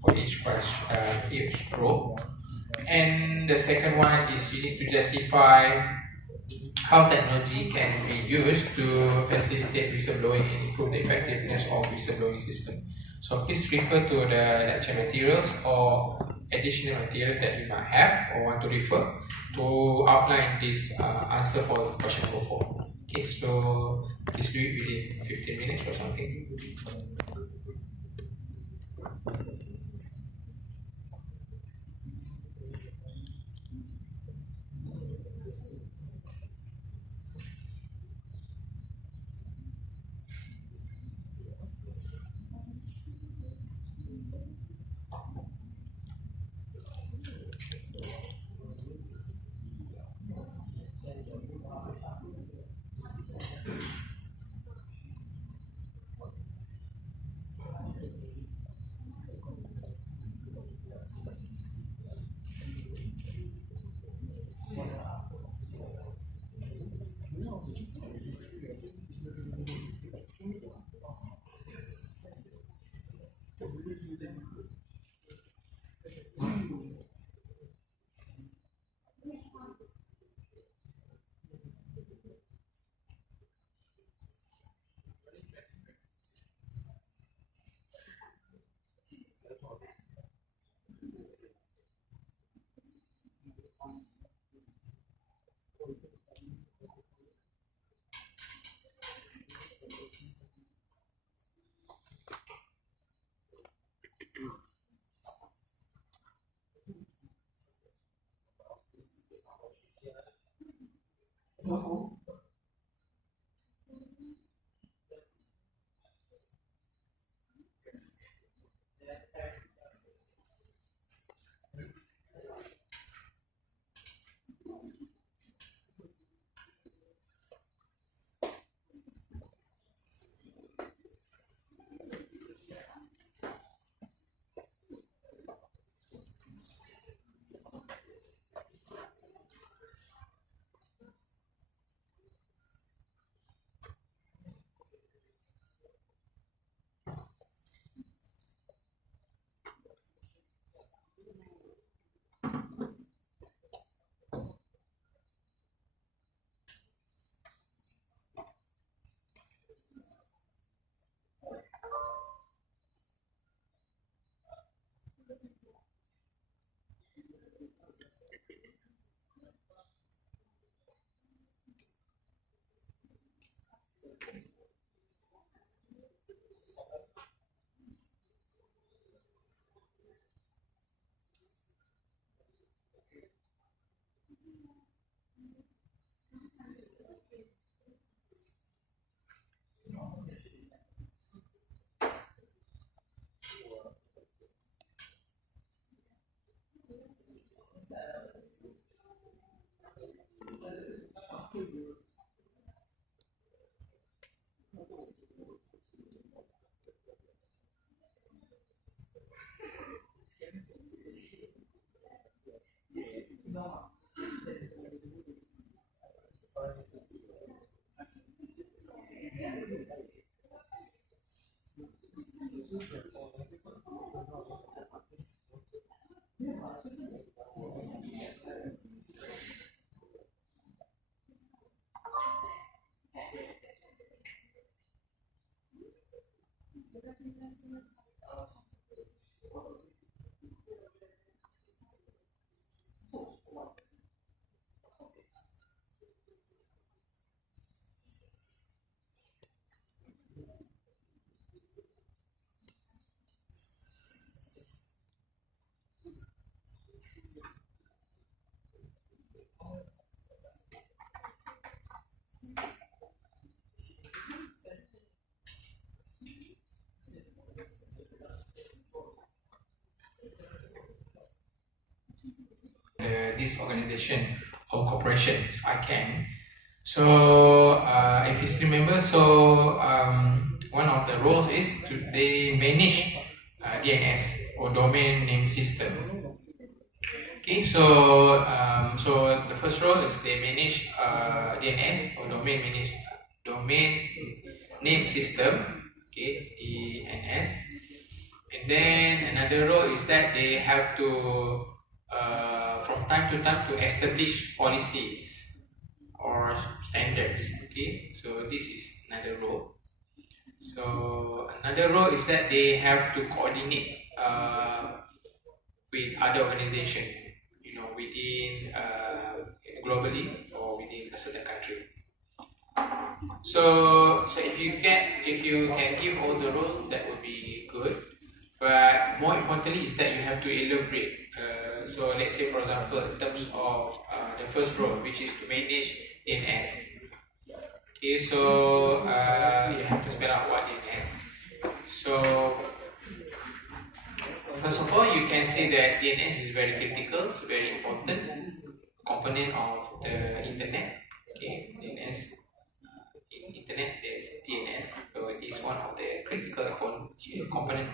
for each row. And the second one is you need to justify how technology can be used to facilitate whistleblowing and improve the effectiveness of whistleblowing system. So please refer to the lecture materials or additional materials that you might have or want to refer to outline this answer for question number 4. Okay, so please do it within 15 minutes or something. This organization or corporation is ICANN. So if you still remember, so one of the roles is they manage DNS or domain name system. Okay, so so the first role is they manage DNS or domain name system. Okay, DNS. And then another role is that they have to from time to time to establish policies or standards. Okay, so this is another role. So another role is that they have to coordinate with other organizations, within globally or within a certain country. So if you can give all the roles, that would be good. But more importantly is that you have to elaborate. So let's say, for example, in terms of the first role, which is to manage DNS. Okay, so you have to spell out what DNS. So first of all, you can say that DNS is very critical, it's very important component of the internet. Okay, DNS. In internet, there is DNS, so it is one of the critical component.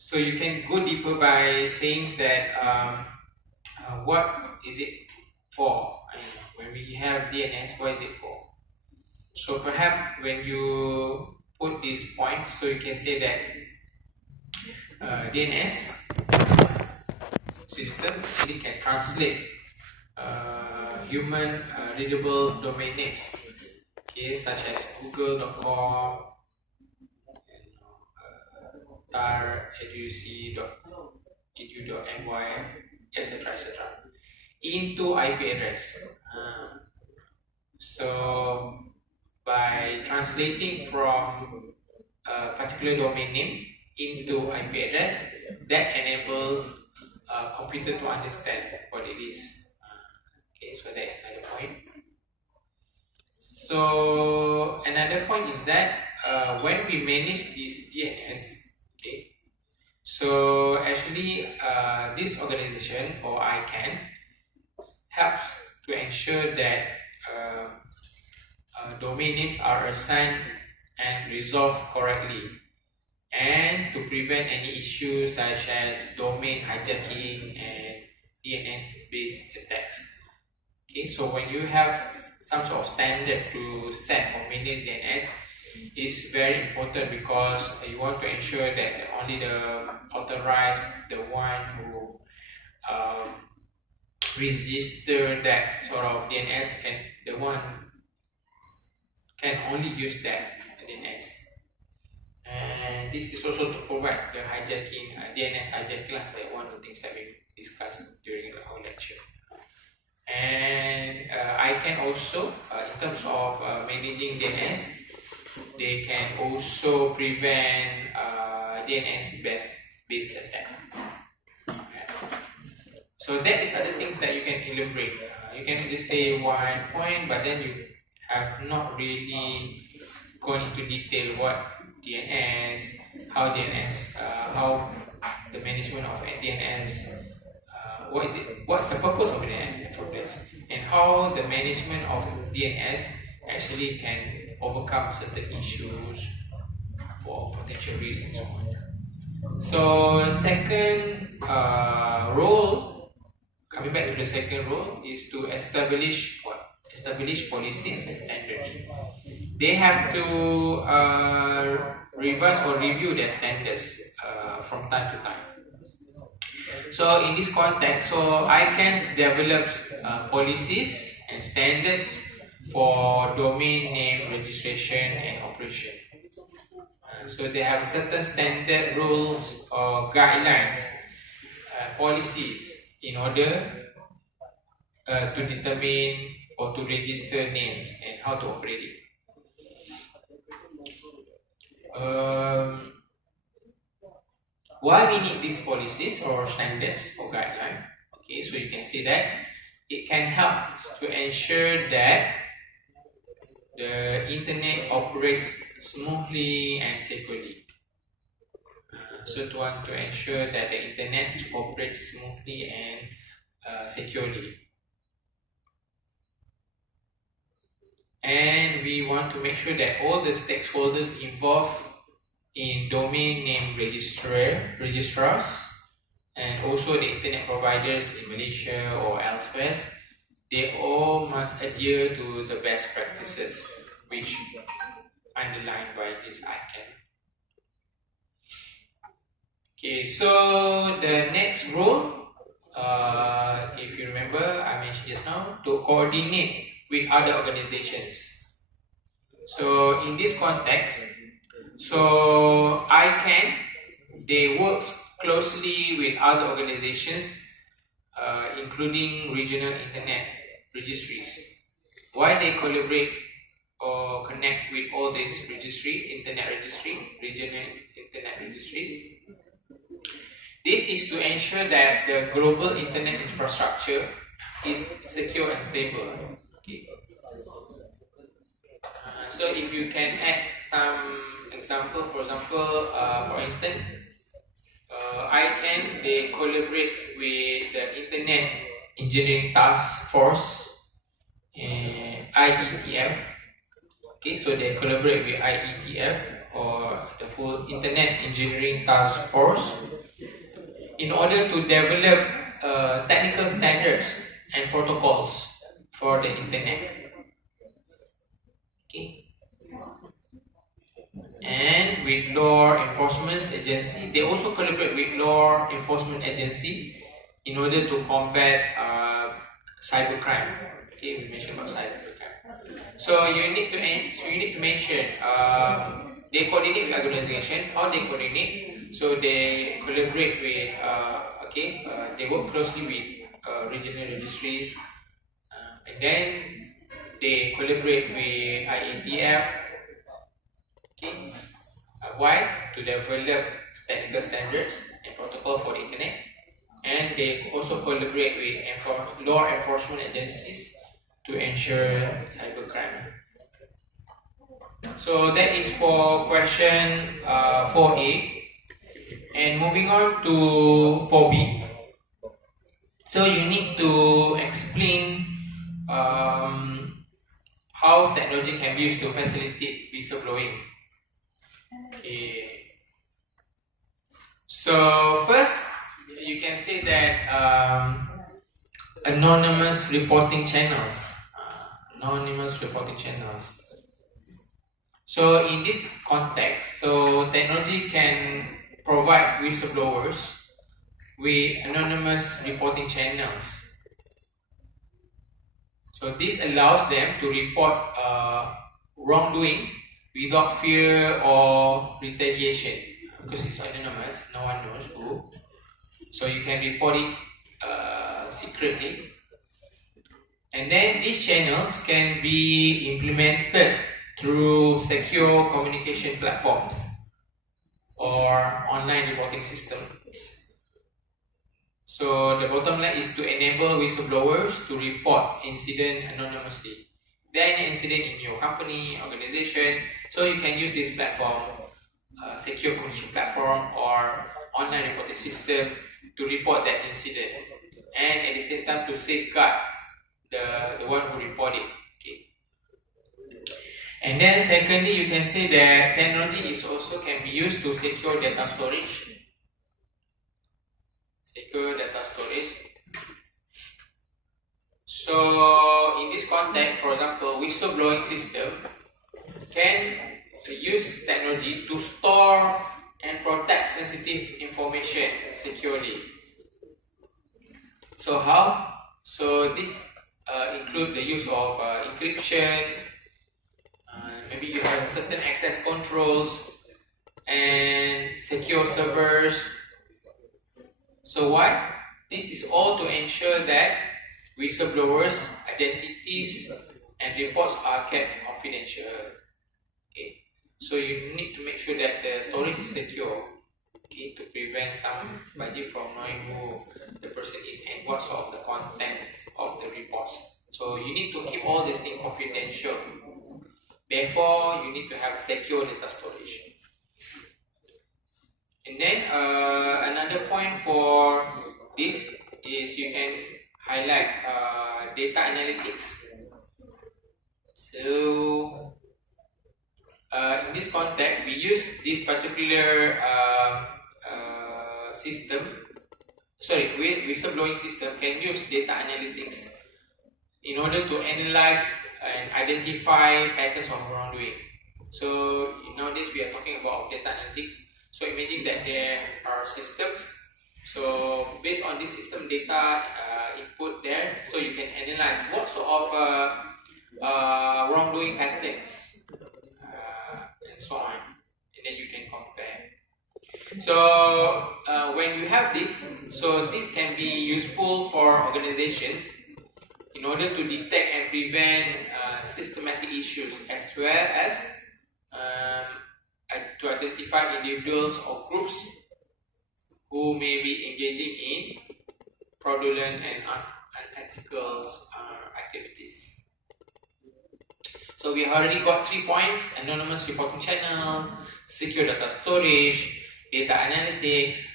So you can go deeper by saying that what is it for? When we have DNS, what is it for? So perhaps when you put this point, so you can say that DNS system really can translate human readable domain names, okay, such as google.com, tar.edu.ny, etc., into IP address. So by translating from a particular domain name into IP address, that enables a computer to understand what it is. Okay, so that's another point. So another point is that when we manage this DNS, okay, so actually this organization or ICANN helps to ensure that domain names are assigned and resolved correctly, and to prevent any issues such as domain hijacking and DNS based attacks. Okay, so when you have some sort of standard to set or manage DNS, is very important because you want to ensure that only the authorized, the one who register that sort of DNS can only use that DNS. And this is also to provide the hijacking, DNS hijacking, like one of the things that we discussed during the whole lecture. And I can also, in terms of managing DNS, they can also prevent DNS-based attack. So that is other things that you can elaborate. You can just say one point, but then you have not really gone into detail what DNS, how the management of DNS, what is it? What's the purpose of DNS, and how the management of DNS actually can overcome certain issues or potential risks and so on. So second role, coming back to the second role, is to establish policies and standards. They have to revise or review their standards from time to time. So in this context, so ICANN develops policies and standards for domain name registration and operation. So they have certain standard rules or guidelines, policies in order to determine or to register names and how to operate it. Why we need these policies or standards or guidelines? Okay, so you can see that it can help to ensure that the internet operates smoothly and securely. So to want to ensure that the internet operates smoothly and securely. And we want to make sure that all the stakeholders involved in domain name registrars and also the internet providers in Malaysia or elsewhere, they all must adhere to the best practices. which underlined by this icon. Okay, so the next role, if you remember, I mentioned just now, to coordinate with other organizations. So in this context, so ICANN, they work closely with other organizations, including regional internet registries. Why they collaborate or connect with all these regional internet registries? This is to ensure that the global internet infrastructure is secure and stable. Okay. So if you can add some example, for instance, ICANN, they collaborate with the Internet Engineering Task Force, IETF. Okay, so they collaborate with IETF, or the full Internet Engineering Task Force, in order to develop technical standards and protocols for the internet. Okay. And with law enforcement agency, they also collaborate with law enforcement agency in order to combat cybercrime. Okay, we mentioned about cybercrime. So you need to mention they coordinate with organization. How they coordinate? So they collaborate with they work closely with regional registries, and then they collaborate with IETF. Okay. Why? To develop technical standards and protocol for the internet, and they also collaborate with law enforcement agencies to ensure cybercrime. So that is for question 4A. And moving on to 4B. So you need to explain how technology can be used to facilitate whistleblowing. Okay. So first, you can say that anonymous reporting channels. So in this context, so technology can provide whistleblowers with anonymous reporting channels. So this allows them to report wrongdoing without fear or retaliation, because it's anonymous, no one knows who. So you can report it secretly. And then these channels can be implemented through secure communication platforms or online reporting systems. So the bottom line is to enable whistleblowers to report incident anonymously. Then an incident in your company, organization, so you can use this platform, secure communication platform or online reporting system, to report that incident, and at the same time to safeguard the one who reported. Okay. And then secondly, you can say that technology is also can be used to secure data storage. So in this context, for example, whistleblowing system can use technology to store and protect sensitive information securely. So how? So this include the use of encryption. Maybe you have certain access controls and secure servers. So why? This is all to ensure that whistleblowers' identities and reports are kept confidential. Okay. So you need to make sure that the storage is secure, okay, to prevent somebody from knowing who the person is and what sort of the contents of the reports. So you need to keep all these things confidential. Therefore, you need to have secure data storage. And then another point for this is you can highlight data analytics. So in this context, we use this particular whistleblowing system can use data analytics in order to analyze and identify patterns of wrongdoing. So nowadays we are talking about data analytics. So imagine that there are systems. So based on this system data input there, so you can analyze what sort of wrongdoing patterns and so on, and then you can compare. So when you have this, so this can be useful for organizations in order to detect and prevent systematic issues, as well as to identify individuals or groups who may be engaging in fraudulent and unethical activities. So we already got 3 points: anonymous reporting channel, secure data storage, data analytics.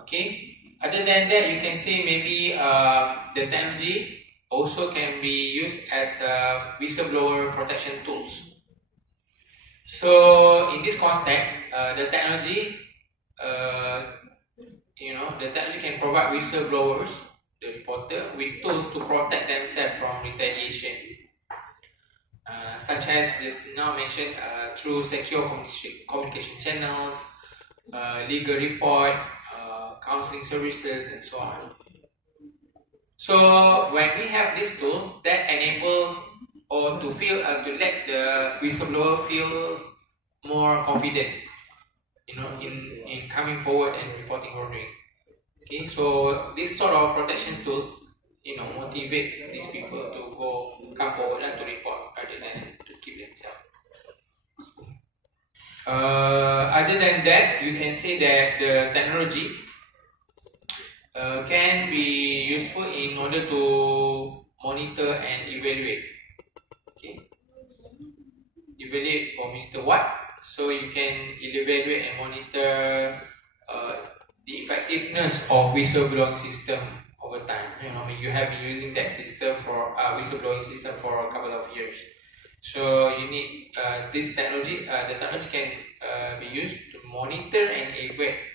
Okay. Other than that, you can say maybe the technology also can be used as whistleblower protection tools. So in this context, the technology, the technology can provide whistleblowers, the reporter, with tools to protect themselves from retaliation, such as just now mentioned, through secure communication channels, legal report, counseling services, and so on. So when we have this tool, that enables or to let the whistleblower feel more confident, in coming forward and reporting wrongdoing. Okay, so this sort of protection tool, motivates these people to come forward and to report rather than to keep themselves. Other than that, you can say that the technology can be useful in order to monitor and evaluate. Okay, evaluate or monitor what? So you can evaluate and monitor the effectiveness of whistleblowing system over time. You have been using that system for whistleblowing system for a couple of years. So you need this technology. The technology can be used to monitor and evaluate,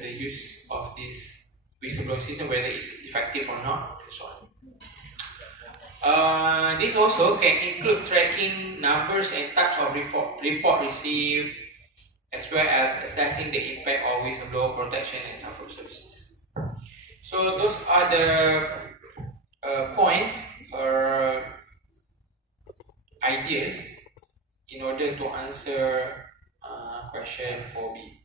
the use of this whistleblowing system, whether it's effective or not, and so on. This also can include tracking numbers and types of report received, as well as assessing the impact of whistleblower protection and support services. So those are the points or ideas in order to answer question 4B.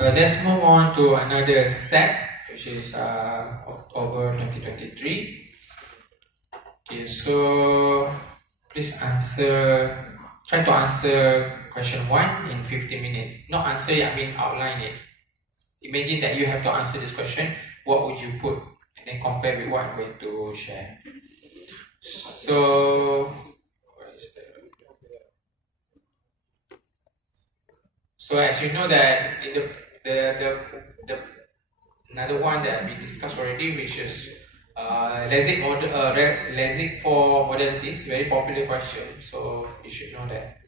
Let's move on to another step, which is October 2023. Okay, so please try to answer question 1 in 15 minutes. Not answer it, I mean outline it. Imagine that you have to answer this question, what would you put? And then compare with what I'm going to share. So as you know that in the another one that we discussed already, which is LASIK for modalities, very popular question. So you should know that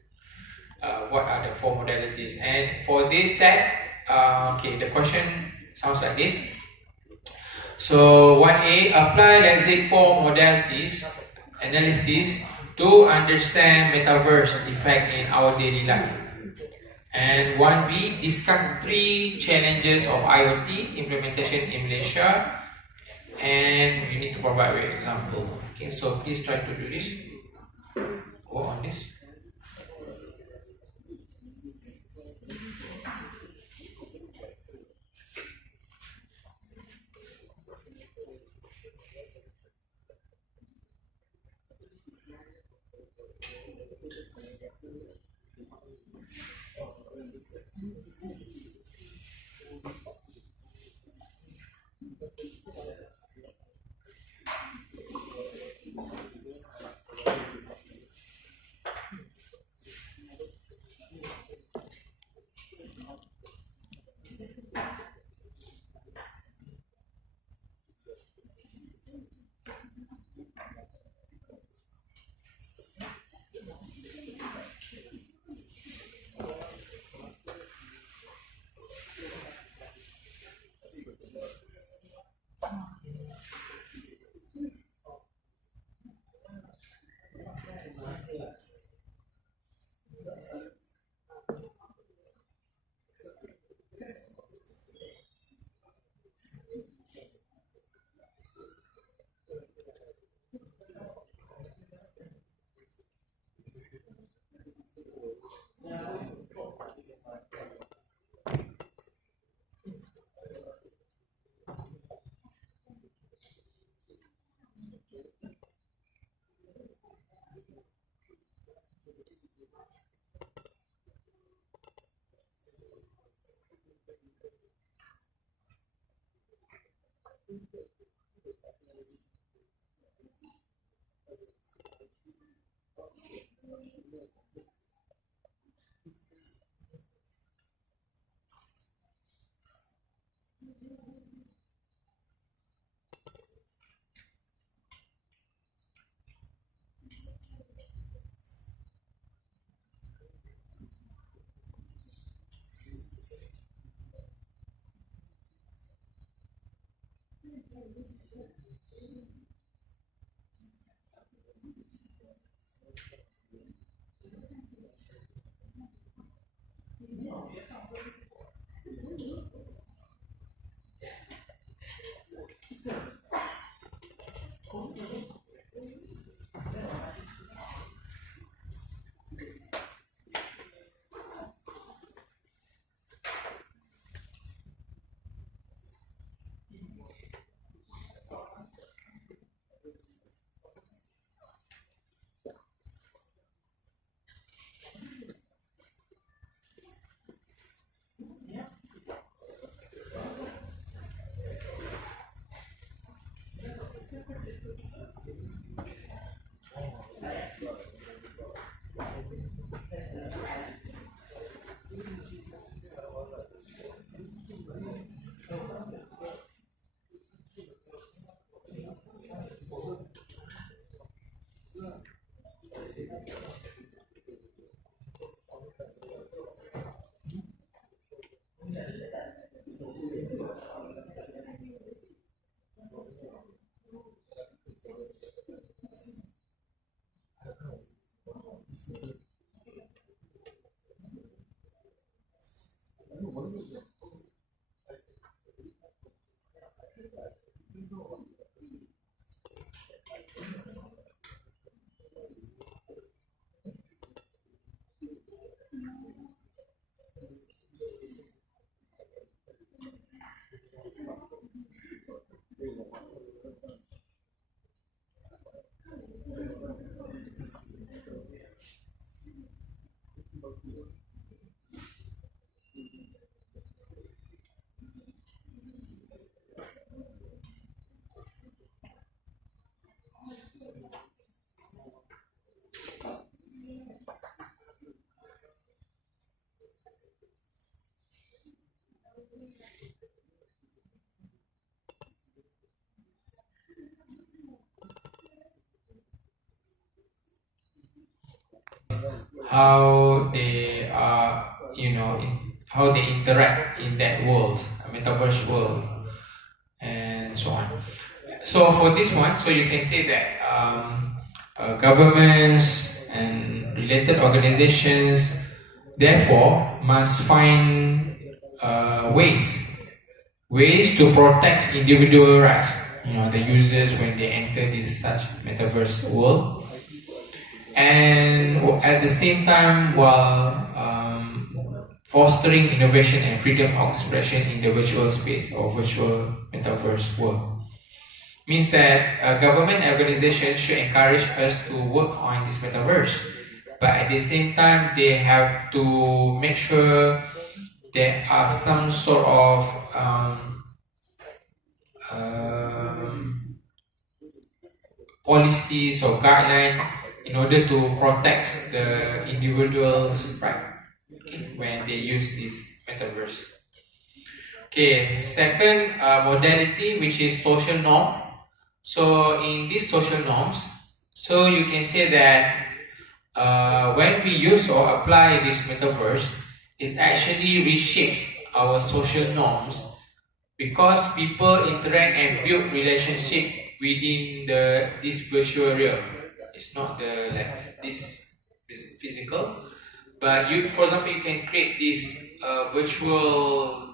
what are the 4 modalities. And for this set, the question sounds like this. So 1A, apply LASIK for modalities analysis to understand metaverse effect in our daily life. And 1B, discuss 3 challenges of IoT implementation in Malaysia, and you need to provide an example. Okay, so please try to do this. Go on this. how they are, how they interact in that world, metaverse world, and so on. So for this one, so you can say that governments and related organizations therefore must find ways to protect individual rights. The users when they enter this such metaverse world, and at the same time while fostering innovation and freedom of expression in the virtual space or virtual metaverse world. Means that government organizations should encourage us to work on this metaverse, but at the same time they have to make sure there are some sort of policies or guidelines in order to protect the individual's right when they use this metaverse. Okay, second modality, which is social norm. So in these social norms, so you can say that when we use or apply this metaverse, it actually reshapes our social norms because people interact and build relationship within this virtual realm. It's not this physical, but for example, you can create this virtual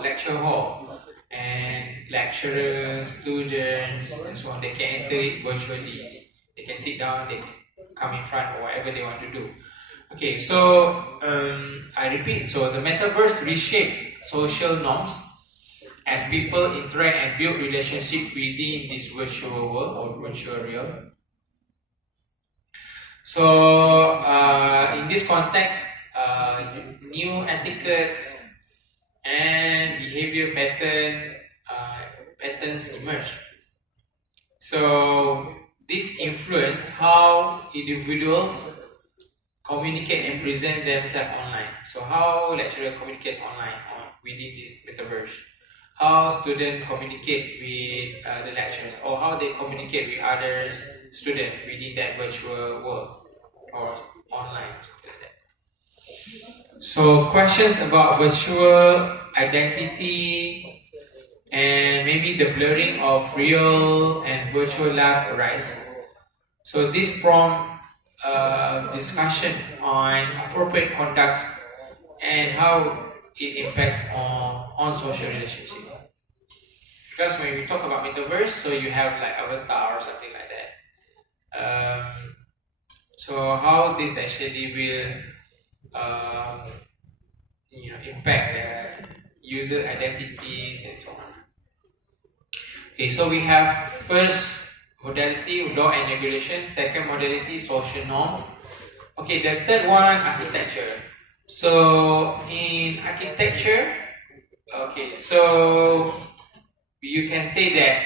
lecture hall, and lecturers, students, and so on, they can enter it virtually. They can sit down, they can come in front, or whatever they want to do. Okay, so I repeat, so the metaverse reshapes social norms as people interact and build relationship within this virtual world or virtual realm. So in this context, new etiquettes and behavior patterns emerge. So this influence how individuals communicate and present themselves online. So how lecturers communicate online within this metaverse, how students communicate with the lecturers, or how they communicate with other students within that virtual world or online. So questions about virtual identity and maybe the blurring of real and virtual life arise. So this prompt discussion on appropriate conduct and how it impacts on social relationship. Because when we talk about metaverse, so you have like avatar or something like that. So how this actually will impact the user identities and so on. Okay, so we have first modality, law and regulation. Second modality, social norm. Okay, the third one, architecture. So in architecture, okay, so you can say that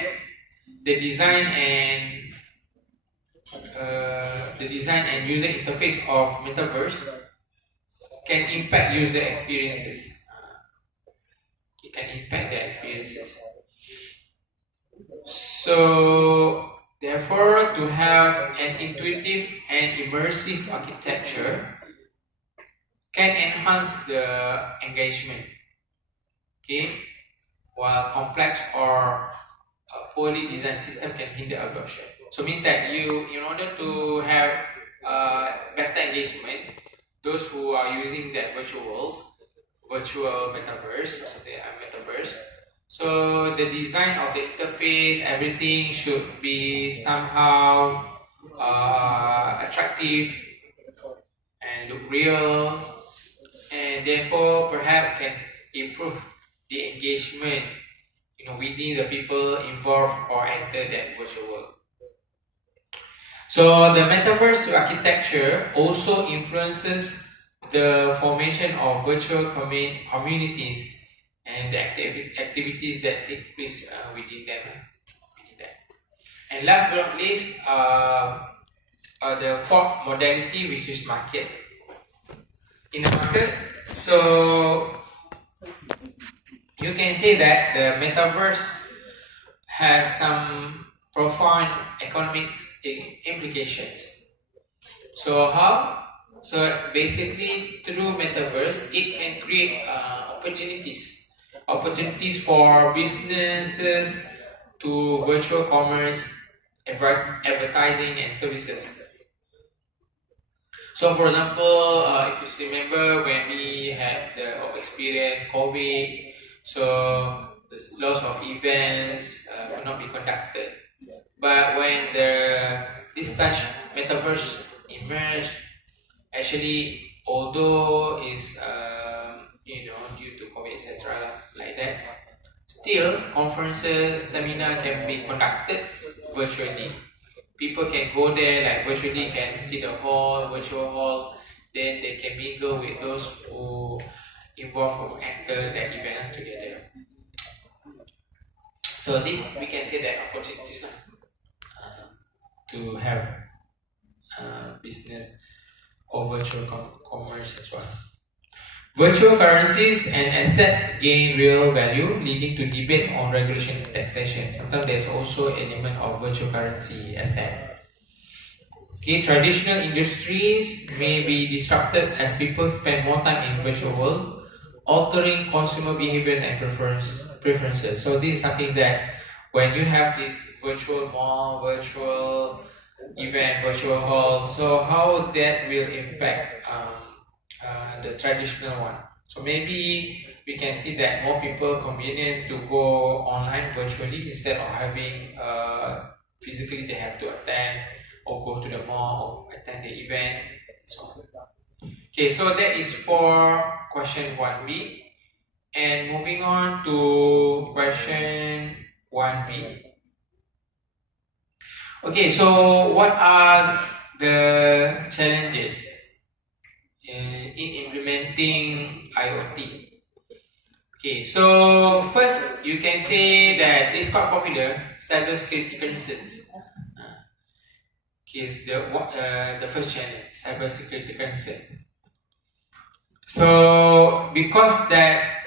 the design and user interface of metaverse can impact user experiences. It can impact their experiences. So therefore, to have an intuitive and immersive architecture can enhance the engagement. Okay, while complex or poorly designed system can hinder adoption. So means that in order to have better engagement, those who are using that virtual metaverse, so the design of the interface, everything should be somehow attractive and look real, and therefore perhaps can improve the engagement within the people involved or enter that virtual world. So the metaverse architecture also influences the formation of virtual communities and the activities that take place within them. And last but not least, the fourth modality, which is market. In the market, so you can say that the metaverse has some profound economic implications. So how? So basically, through metaverse, it can create opportunities for businesses to virtual commerce, advertising, and services. So, for example, if you remember when we had the experience COVID, so the lots of events could not be conducted. But when this such metaverse emerged, actually, although is due to COVID, etc., like that, still conferences, seminar can be conducted virtually. People can go there, like virtually can see the virtual hall, then they can mingle with those who involved who enter that event together. So this, we can say that opportunities to have business or virtual commerce as well. Virtual currencies and assets gain real value, leading to debates on regulation and taxation. Sometimes there's also an element of virtual currency asset. Okay, traditional industries may be disrupted as people spend more time in virtual world, altering consumer behavior and preferences. So this is something that when you have this virtual mall, virtual event, virtual hall, so how that will impact the traditional one. So maybe we can see that more people convenient to go online virtually instead of having physically they have to attend or go to the mall or attend the event. Okay, so that is for question 1B. And moving on to question 1B. Okay, so what are the challenges in implementing IoT? Okay, so first you can say that it's quite popular, cybersecurity concerns. Okay, it's the first challenge, cybersecurity concern. So because that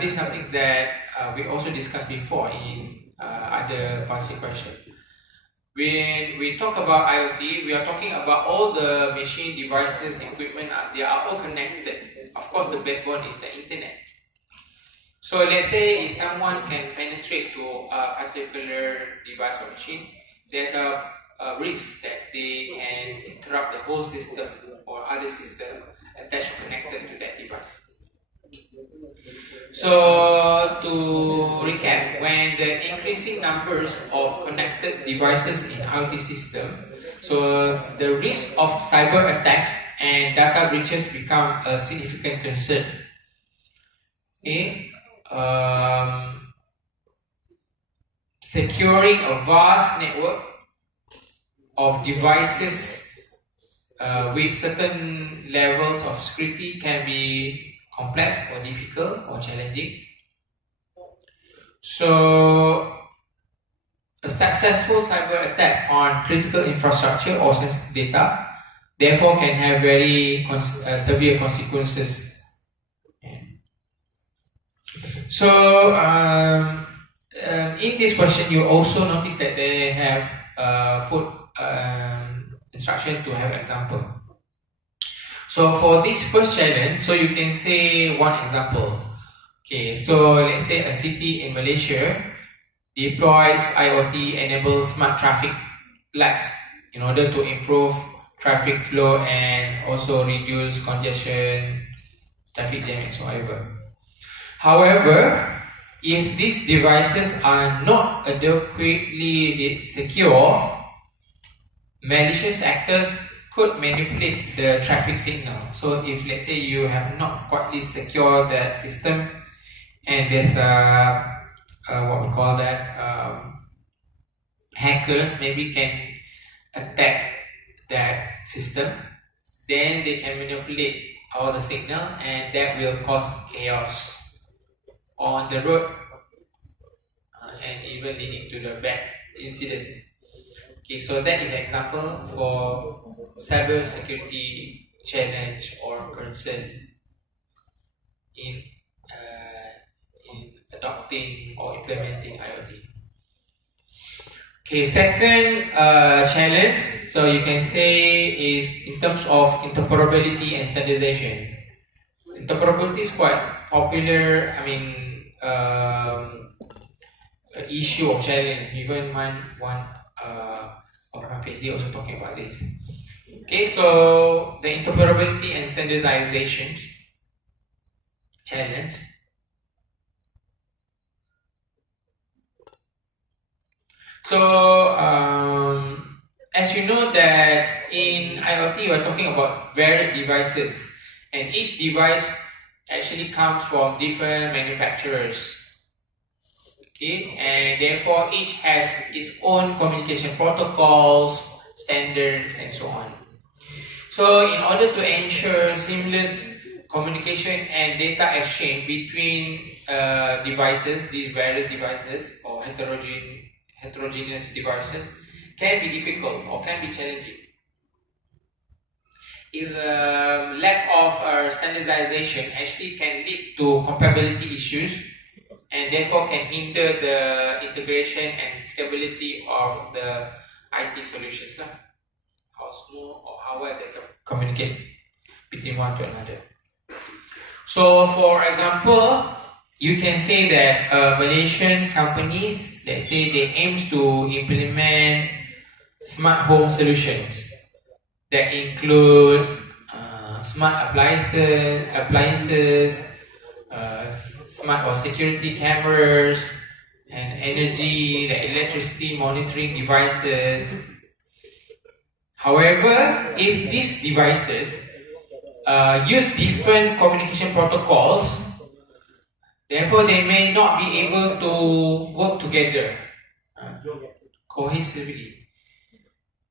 this is something that we also discussed before in other policy questions. When we talk about IoT, we are talking about all the machine, devices, equipment, they are all connected. Of course, the backbone is the internet. So let's say if someone can penetrate to a particular device or machine, there's a risk that they can interrupt the whole system or other system attached or connected to that device. So to recap, when the increasing numbers of connected devices in IoT system, so the risk of cyber attacks and data breaches become a significant concern. Okay, securing a vast network of devices with certain levels of security can be complex or difficult or challenging. So a successful cyber attack on critical infrastructure or sensitive data therefore can have very severe consequences. So in this question you also notice that they have put instruction to have example. So for this first challenge, so you can say one example. Okay, so let's say a city in Malaysia deploys IoT enabled smart traffic lights in order to improve traffic flow and also reduce congestion, traffic jam and so on. However, if these devices are not adequately secure, malicious actors could manipulate the traffic signal. So if let's say you have not quite secured that system and there's what we call that hackers maybe can attack that system, then they can manipulate all the signal and that will cause chaos on the road and even leading to the bad incident. Okay, so that is an example for cyber security challenge or concern in adopting or implementing IoT. Okay, second challenge, so you can say is in terms of interoperability and standardization. Interoperability is quite popular, issue or challenge. Even one of my PhD also talking about this. Okay, so the interoperability and standardization challenge. So as you know that in IoT we are talking about various devices, and each device actually comes from different manufacturers. Okay, and therefore each has its own communication protocols, standards, and so on. So in order to ensure seamless communication and data exchange between devices, these various devices or heterogeneous devices can be difficult or can be challenging. If lack of standardization actually can lead to compatibility issues and therefore can hinder the integration and scalability of the IT solutions. How smooth or how well they can communicate between one to another. So for example, you can say that Malaysian companies, let's say they aim to implement smart home solutions that includes smart appliances, smart or security cameras, and energy, the electricity monitoring devices. However, if these devices use different communication protocols, therefore they may not be able to work together cohesively.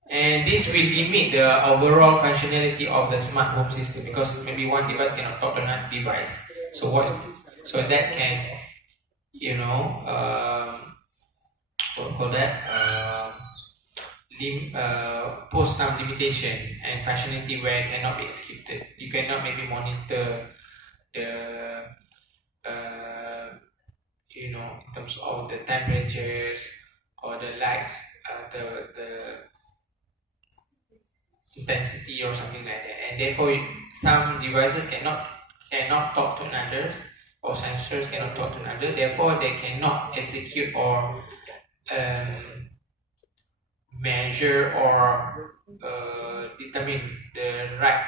And this will limit the overall functionality of the smart home system because maybe one device cannot talk to another device. So that can, what we call that, pose some limitation and functionality where it cannot be executed. You cannot maybe monitor the in terms of the temperatures or the lights, the intensity or something like that, and therefore some devices cannot talk to another or sensors cannot talk to another, therefore they cannot execute or measure or determine the right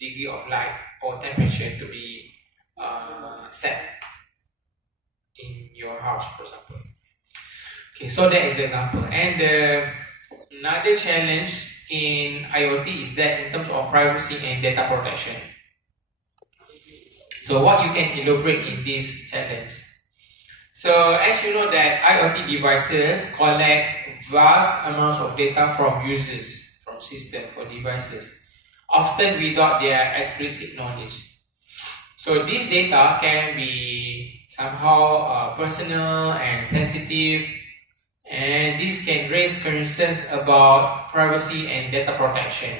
degree of light or temperature to be set in your house, for example. Okay, so that is the example. And another challenge in IoT is that in terms of privacy and data protection. So what you can elaborate in this challenge? So as you know that IoT devices collect vast amounts of data from users, from systems or devices, often without their explicit knowledge. So this data can be somehow personal and sensitive, and this can raise concerns about privacy and data protection.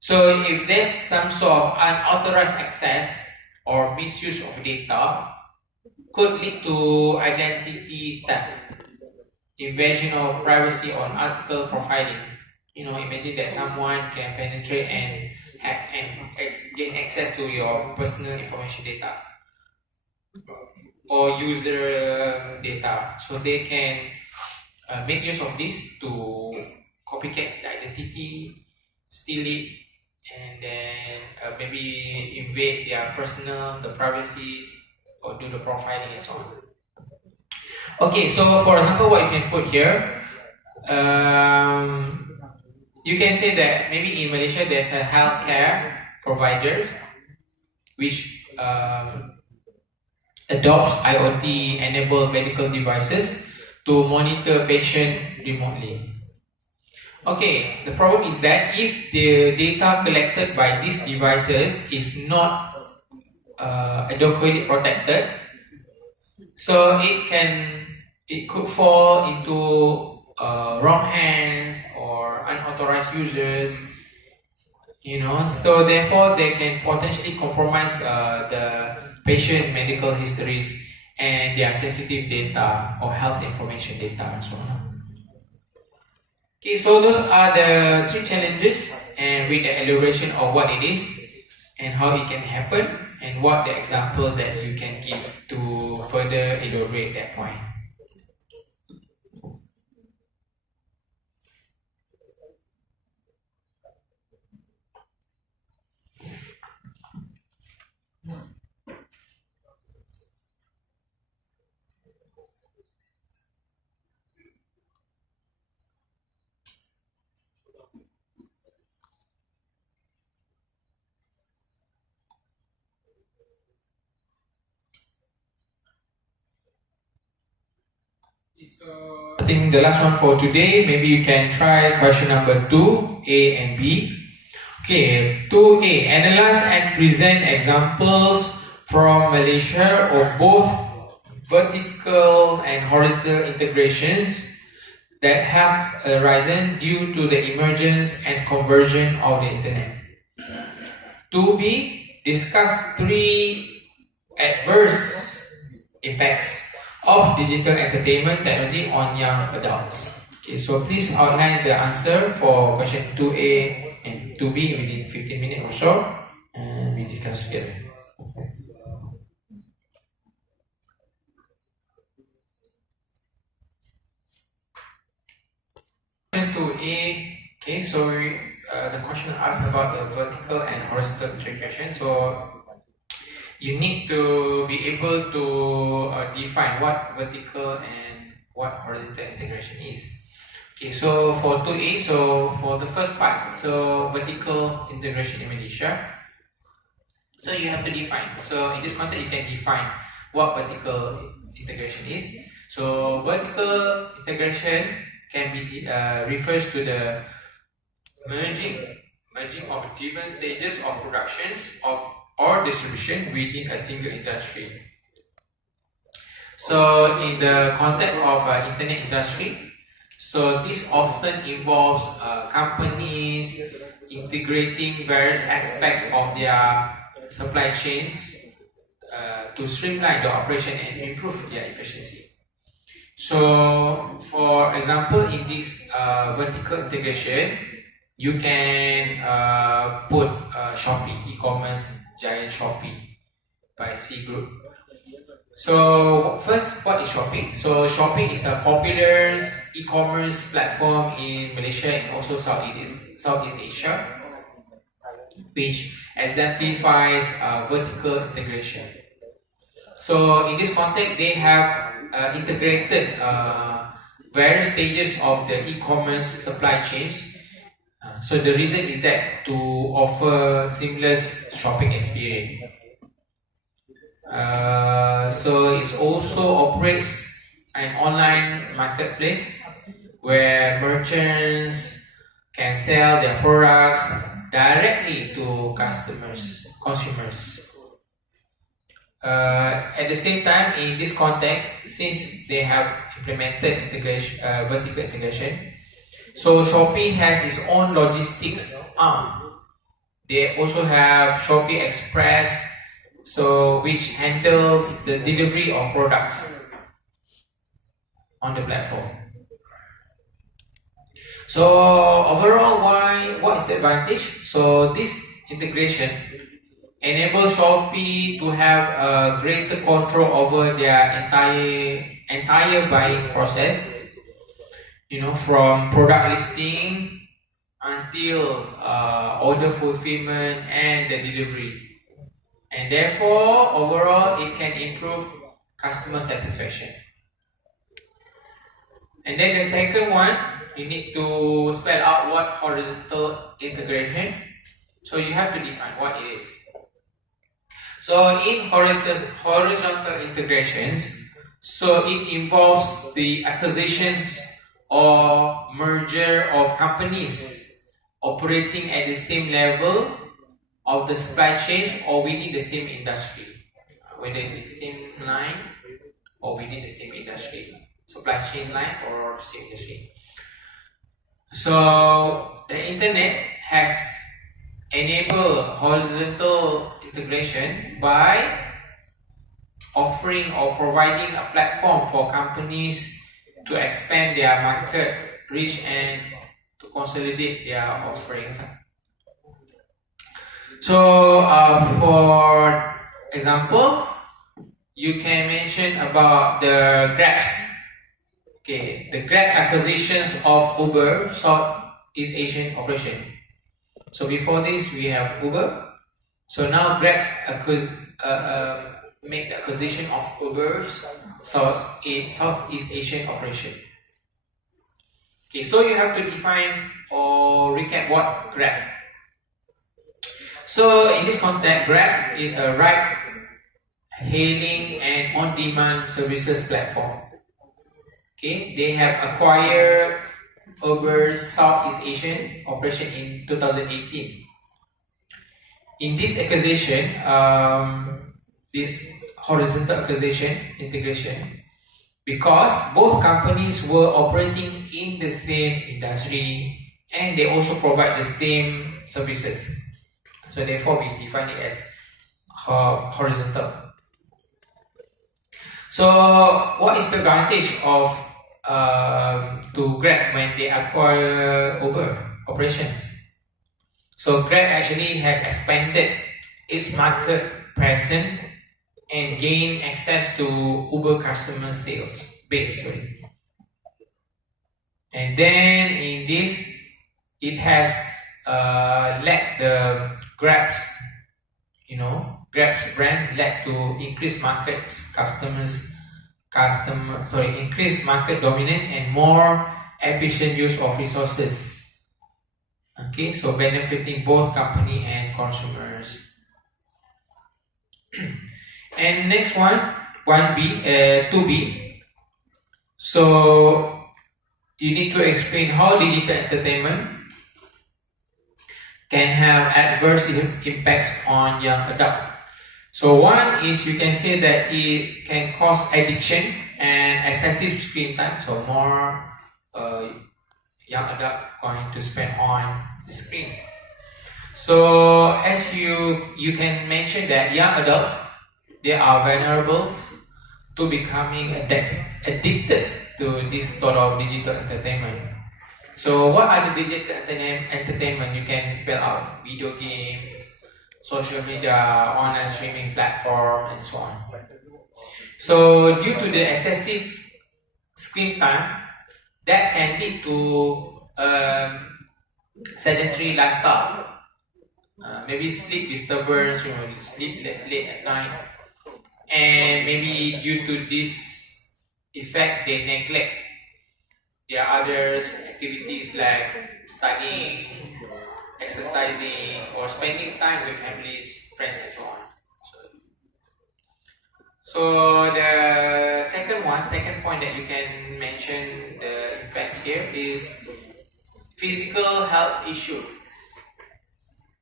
So if there's some sort of unauthorized access or misuse of data, could lead to identity theft, invasion of privacy, or article profiling. You know, imagine that someone can penetrate and hack and gain access to your personal information data or user data. So they can make use of this to copycat the identity, steal it, and then maybe invade their personal, the privacies, or do the profiling and so on. Okay, so for example, what you can put here, you can say that maybe in Malaysia there's a healthcare provider which adopts IoT-enabled medical devices to monitor patient remotely. Okay, the problem is that if the data collected by these devices is not adequately protected, so it could fall into wrong hands or unauthorized users, you know. So therefore, they can potentially compromise the patient medical histories and their sensitive data or health information data and so on. Okay, so those are the three challenges, and with the elaboration of what it is and how it can happen, and what the example that you can give to further elaborate that point. So I think the last one for today, maybe you can try question number 2, A and B. Okay, 2A, analyze and present examples from Malaysia of both vertical and horizontal integrations that have arisen due to the emergence and conversion of the internet. 2B, discuss 3 adverse impacts of digital entertainment technology on young adults. Okay, so please outline the answer for question 2A and 2B within 15 minutes or so, and we discuss together. Question 2A, okay, so the question asks about the vertical and horizontal integration. So you need to be able to define what vertical and what horizontal integration is. Okay, so for 2A, so for the first part, so vertical integration in Malaysia, so you have to define. So in this context, you can define what vertical integration is. So vertical integration can be refers to the merging of different stages of productions or distribution within a single industry. So in the context of internet industry, so this often involves companies integrating various aspects of their supply chains to streamline the operation and improve their efficiency. So for example, in this vertical integration, you can put Shopee, e-commerce giant Shopee. by C Group. So first, what is Shopee? So Shopee is a popular e-commerce platform in Malaysia and also Southeast Asia, which exemplifies vertical integration. So in this context, they have integrated various stages of the e-commerce supply chain. So the reason is that to offer seamless shopping experience. So it also operates an online marketplace where merchants can sell their products directly to consumers. At the same time, in this context, since they have implemented vertical integration, so Shopee has its own logistics arm. They also have Shopee Express, so which handles the delivery of products on the platform. So overall, what is the advantage? So this integration enables Shopee to have a greater control over their entire buying process. From product listing until order fulfillment and the delivery. And therefore, overall, it can improve customer satisfaction. And then the second one, you need to spell out what horizontal integration. So you have to define what it is. So in horizontal integrations, so it involves the acquisitions or merger of companies operating at the same level of the supply chain or within the same industry, whether in the same line or within the same industry, supply chain line or same industry. So the internet has enabled horizontal integration by offering or providing a platform for companies to expand their market reach and to consolidate their offerings. So for example, you can mention about the Grabs. Okay, the Grab acquisitions of Uber Southeast Asian operation. So before this we have Uber. So now Grab make the acquisition of Uber's Southeast Asian operation. Okay, so you have to define or recap what Grab. So in this context, Grab is a ride-hailing and on-demand services platform. Okay, they have acquired Uber's Southeast Asian operation in 2018. In this acquisition, this horizontal acquisition integration, because both companies were operating in the same industry and they also provide the same services. So therefore we define it as horizontal. So what is the advantage of to Grab when they acquire Uber operations? So Grab actually has expanded its market presence and gained access to Uber customer sales base. And then in this, it has led the Grab's brand led to increased increased market dominance and more efficient use of resources. Okay, so benefiting both company and consumers. And next one, 2B. So you need to explain how digital entertainment can have adverse impacts on young adults. So one is you can say that it can cause addiction and excessive screen time. So more young adult going to spend on the screen. So as you can mention that young adults, they are vulnerable to becoming addicted to this sort of digital entertainment. So what are the digital entertainment you can spell out? Video games, social media, online streaming platform, and so on. So due to the excessive screen time, that can lead to sedentary lifestyle. Maybe sleep disturbance, sleep late at night, and maybe due to this effect, they neglect their other activities like studying, exercising, or spending time with families, friends, and so on. So the second point that you can mention the impacts here is physical health issue.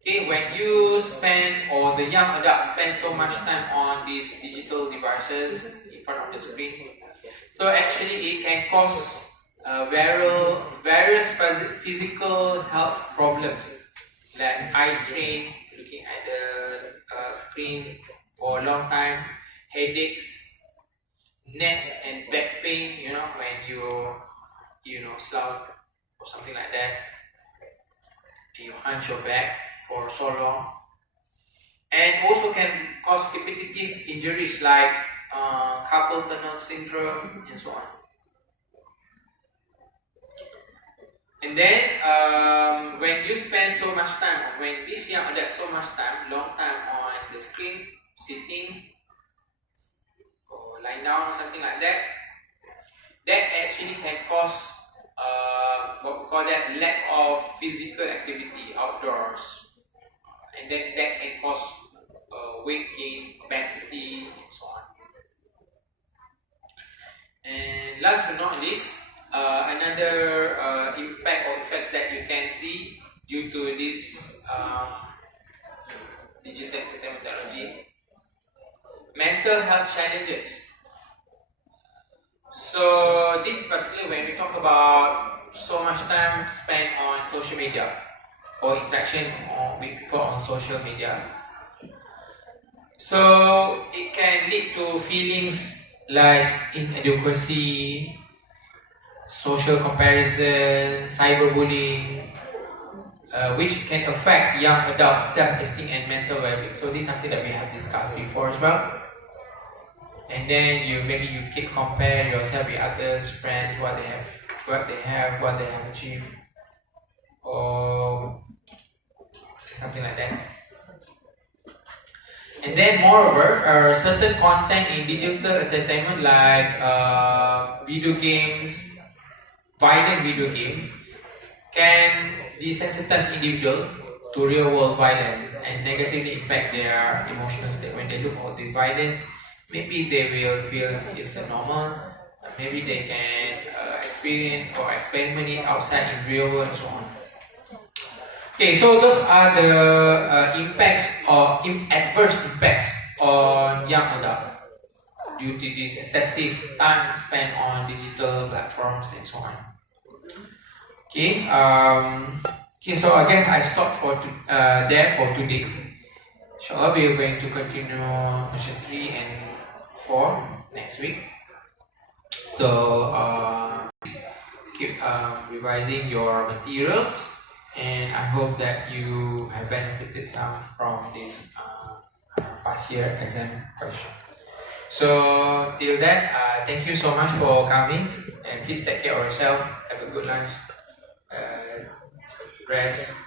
Okay, when you spend, or the young adult spend so much time on these digital devices in front of the screen, so actually it can cause various physical health problems like eye strain, looking at the screen for a long time, headaches, neck and back pain, when you slouch or something like that, you hunch your back for so long, and also can cause repetitive injuries like carpal tunnel syndrome and so on. And then when you spend so much time, when this young adult so much time, long time on the screen, sitting or lying down or something like that, that actually can cause what we call that lack of physical activity outdoors. And then that can cause weight gain, obesity, and so on. And last but not least, another impact or effects that you can see due to this digital entertainment technology, mental health challenges. So this particularly when we talk about so much time spent on social media or interaction with people on social media. So it can lead to feelings like inadequacy, social comparison, cyberbullying, which can affect young adult self-esteem and mental well-being. So this is something that we have discussed before as well. And then you keep compare yourself with others, friends, what they have achieved, or something like that. And then moreover, certain content in digital entertainment like video games, violent video games, can desensitize individuals to real world violence and negatively impact their emotional state. When they look at the violence, maybe they will feel it's a normal, maybe they can experience or experiment it outside in real world and so on. Okay, so those are the impacts or adverse impacts on young adult due to this excessive time spent on digital platforms and so on. Okay, so I guess I stop there for today. Inshallah, we are going to continue question 3 and 4 next week. So keep revising your materials. And I hope that you have benefited some from this past year exam question. So till then, thank you so much for coming, and please take care of yourself. Have a good lunch, rest.